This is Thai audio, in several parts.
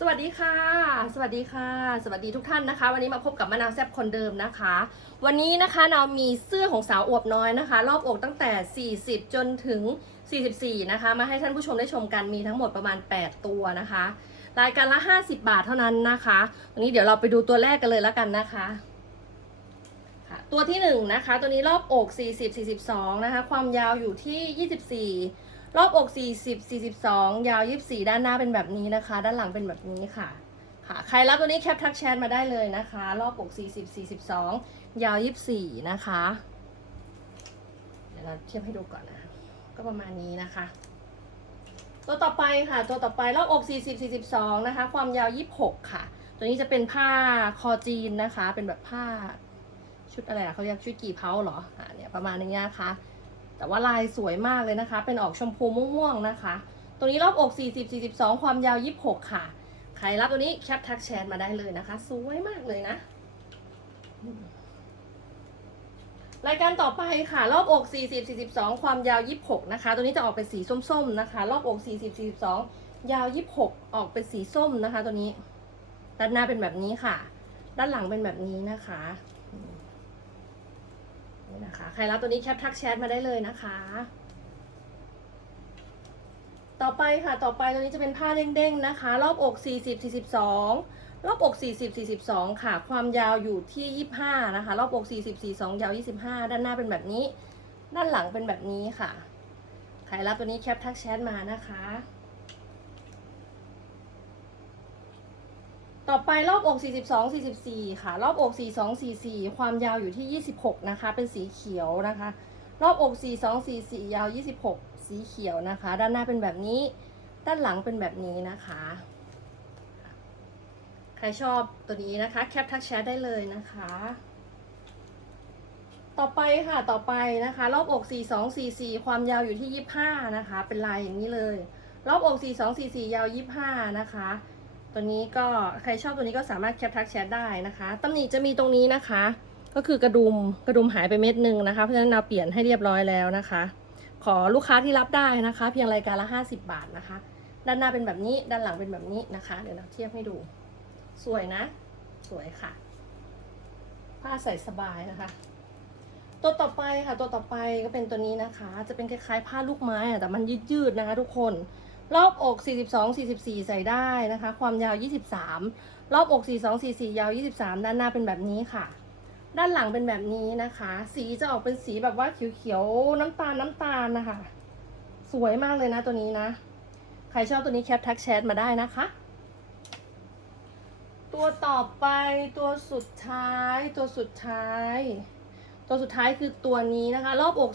สวัสดีค่ะ สวัสดีค่ะ สวัสดีทุกท่านนะคะ วันนี้มาพบกับมะนาวแซบคนเดิมนะคะ วันนี้นะคะนาวมีเสื้อของสาวอวบน้อยนะคะ รอบอกตั้งแต่ 40 จนถึง 44 นะคะ มาให้ท่านผู้ชมได้ชมกันมีทั้งหมดประมาณ 8 ตัวนะคะ รายการละ 50 บาทเท่านั้นนะคะ วันนี้เดี๋ยวเราไปดูตัวแรกกันเลยแล้วกันนะคะค่ะตัวที่ 1นงนะคะ ตัวนี้รอบอก 40 42 นะคะ ความยาวอยู่ที่ 24 รอบอก 40 42 ยาว 24 ด้านหน้าเป็นแบบนี้นะคะ ด้านหลังเป็นแบบนี้ค่ะ ค่ะ ใครรับตัวนี้แคปทักแชทมาได้เลยนะคะ รอบอก 40 42 ยาว 24 นะคะ เดี๋ยวเราเทียบให้ดูก่อนนะ ก็ประมาณนี้นะคะ ตัวต่อไปค่ะ ตัวต่อไปรอบอก 40 42 นะคะ ความยาว 26 ค่ะ ตัวนี้จะเป็นผ้าคอจีนนะคะ เป็นแบบผ้าชุดอะไรอะเขาเรียกชุดกี่เพาเหรออ่าเนี่ยประมาณนี้นะคะ แต่ว่าลายสวยมากเลยนะคะ เป็นออกชมพูม่วงๆนะคะ ตัวนี้รอบอก 40 42 ความยาว 26 ค่ะ ใครรับตัวนี้แคปทักแชทมาได้เลยนะคะ สวยมากเลยนะ รายการต่อไปค่ะ รอบอก 40 42 ความยาว 26 นะคะ ตัวนี้จะออกเป็นสีส้มๆนะคะ รอบอก 40 42 ยาว 26 ออกเป็นสีส้มนะคะ ตัวนี้ ด้านหน้าเป็นแบบนี้ค่ะ ด้านหลังเป็นแบบนี้นะคะ นี่นะคะ ใครรับตัวนี้แคปทักแชทมาได้เลยนะคะ ต่อไปค่ะ ต่อไปตัวนี้จะเป็นผ้าเด้งๆนะคะ รอบอก 40 42 รอบอก 40 42 ค่ะ ความยาวอยู่ที่ 25 นะคะ รอบอก 40 42 ยาว 25 ด้านหน้าเป็นแบบนี้ ด้านหลังเป็นแบบนี้ค่ะ ใครรับตัวนี้แคปทักแชทมานะคะ ต่อไปรอบอก 42 44 ค่ะ รอบอก 42 44 ความยาวอยู่ที่ 26 นะคะ เป็นสีเขียวนะคะ รอบอก 42 44 ยาว 26 สีเขียวนะคะ ด้านหน้าเป็นแบบนี้ ด้านหลังเป็นแบบนี้นะคะ ใครชอบตัวนี้นะคะ แคปทักแชทได้เลยนะคะ ต่อไปค่ะ ต่อไปนะคะ รอบอก 42 44 ความยาวอยู่ที่ 25 นะคะ เป็นลายอย่างนี้เลย รอบอก 42 44 ยาว 25 นะคะ ตัวนี้ก็ใครชอบตัวนี้ก็สามารถแคปทักแชทได้นะคะตำหนิจะมีตรงนี้นะคะ ก็คือกระดุมกระดุมหายไปเม็ดหนึ่งนะคะเพราะฉะนั้นเราเปลี่ยนให้เรียบร้อยแล้วนะคะ ขอลูกค้าที่รับได้นะคะ เพียงรายการละ 50 บาทนะคะ ด้านหน้าเป็นแบบนี้ด้านหลังเป็นแบบนี้นะคะ เดี๋ยวเราเทียบให้ดู สวยนะ สวยค่ะ ผ้าใส่สบายนะคะตัวต่อไปค่ะตัวต่อไปก็เป็นตัวนี้นะคะ จะเป็นคล้ายๆผ้าลูกไม้อะแต่มันยืดๆนะคะ ทุกคน รอบอก 42 44 ใส่ได้นะคะ ความยาว 23 รอบอก 42 44 ยาว 23 ด้านหน้าเป็นแบบนี้ค่ะ ด้านหลังเป็นแบบนี้นะคะ สีจะออกเป็นสีแบบว่าเขียวๆ น้ำตาลน้ำตาลนะคะ สวยมากเลยนะตัวนี้นะ ใครชอบตัวนี้แคปทักแชทมาได้นะคะ ตัวต่อไปตัวสุดท้าย ตัวสุดท้าย ตัวสุดท้ายคือตัวนี้นะคะ รอบอก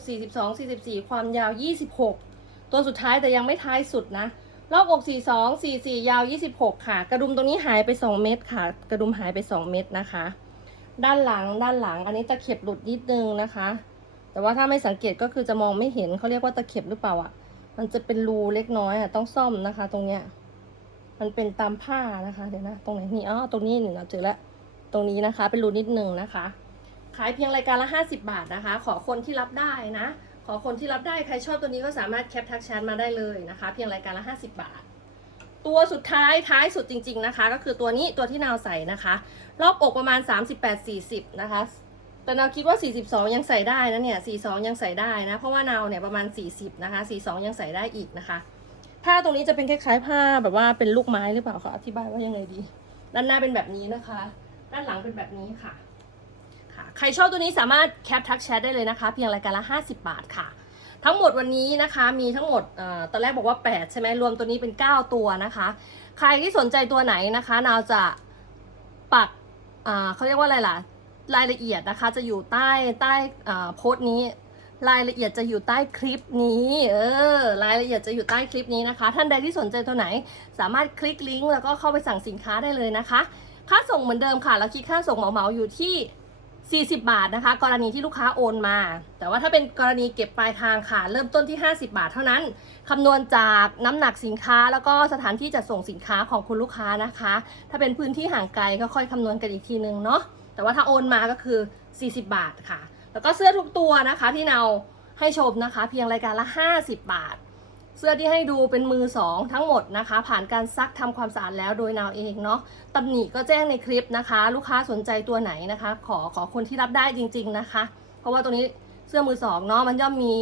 42 44 ความยาว 26 ตัวสุดท้ายแต่ยังไม่ท้ายสุดนะรอบอก 42 44 ยาว 26 ค่ะ กระดุมตรงนี้หายไป 2 เม็ดค่ะ กระดุมหายไป 2 เม็ดนะคะ ด้านหลังด้านหลังอันนี้ตะเข็บหลุดนิดนึงนะคะ แต่ว่าถ้าไม่สังเกตก็คือจะมองไม่เห็นเขาเรียกว่าตะเข็บหรือเปล่าอะ มันจะเป็นรูเล็กน้อยอะต้องซ่อมนะคะ ตรงเนี้ยมันเป็นตามผ้านะคะเดี๋ยวนะตรงไหนนี่อ๋อตรงนี้หนึ่เราเจอแล้วตรงนี้นะคะ เป็นรูนิดนึงนะคะ ขายเพียงรายการละ 50 บาทนะคะ ขอคนที่รับได้นะ อคนที่รับได้ใครชอบตัวนี้ก็สามารถแคปทักแชทมาได้เลยนะคะ เพียงรายการละ 50 บาท ตัวสุดท้ายท้ายสุดจริง ๆนะคะ ก็คือตัวนี้ตัวที่นาวใส่นะคะ รอบอกประมาณ 38-40 นะคะ แต่นาวคิดว่า 42 ยังใส่ได้นะเนี่ย 42 ยังใส่ได้นะ เพราะว่านาวเนี่ยประมาณ 40 นะคะ 42 ยังใส่ได้อีกนะคะผ้าตรงนี้จะเป็นคล้ายๆผ้าแบบว่าเป็นลูกไม้หรือเปล่าคะอธิบายว่ายังไงดี ด้านหน้าเป็นแบบนี้นะคะ ด้านหลังเป็นแบบนี้ค่ะ ค่ะ ใครชอบตัวนี้สามารถแคปทักแชทได้เลยนะคะ เพียงรายการละ 50 บาทค่ะ ทั้งหมดวันนี้นะคะมีทั้งหมดอตอนแรกบอกว่า 8 ใช่ไหมรวมตัวนี้เป็น 9 ตัวนะคะ ใครที่สนใจตัวไหนนะคะนาวจะปักเขาเรียกว่าอะไรล่ะ รายละเอียดนะคะ จะอยู่ใต้ใต้โพสต์นี้รายละเอียดจะอยู่ใต้คลิปนี้ เออ รายละเอียดจะอยู่ใต้คลิปนี้นะคะ ท่านใดที่สนใจตัวไหน สามารถคลิกลิงก์แล้วก็เข้าไปสั่งสินค้าได้เลยนะคะ ค่าส่งเหมือนเดิมค่ะเราคิดค่าส่งเหมาๆอยู่ที่ 40 บาทนะคะ กรณีที่ลูกค้าโอนมา แต่ว่าถ้าเป็นกรณีเก็บปลายทางค่ะ เริ่มต้นที่ 50 บาทเท่านั้นคำนวณจากน้ำหนักสินค้า แล้วก็สถานที่จัดส่งสินค้าของคุณลูกค้านะคะ ถ้าเป็นพื้นที่ห่างไกลก็ค่อยคำนวณกันอีกทีนึงเนาะแต่ว่าถ้าโอนมาก็คือ 40 บาทค่ะ แล้วก็เสื้อทุกตัวนะคะที่เราให้ชมนะคะ เพียงรายการละ 50 บาท เสื้อที่ให้ดูเป็นมือสองทั้งหมดนะคะ ผ่านการซักทำความสะอาดแล้วโดยนาวเองเนาะตำหนิก็แจ้งในคลิปนะคะ ลูกค้าสนใจตัวไหนนะคะ ขอขอคนที่รับได้จริง ๆนะคะ เพราะว่าตัวนี้เสื้อมือสองเนาะมันย่อมมี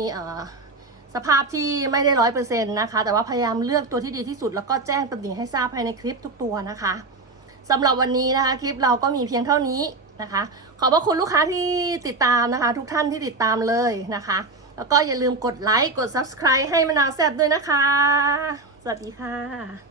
สภาพที่ไม่ได้ร้อยเปอร์เซ็นต์นะคะ แต่ว่าพยายามเลือกตัวที่ดีที่สุด แล้วก็แจ้งตำหนิให้ทราบภายในคลิปทุกตัวนะคะสำหรับวันนี้นะคะ คลิปเราก็มีเพียงเท่านี้นะคะ ขอบพระคุณลูกค้าที่ติดตามนะคะ ทุกท่านที่ติดตามเลยนะคะ แล้วก็อย่าลืมกดไลค์ กด subscribe ให้มะนาวแซ่บด้วยนะคะ สวัสดีค่ะ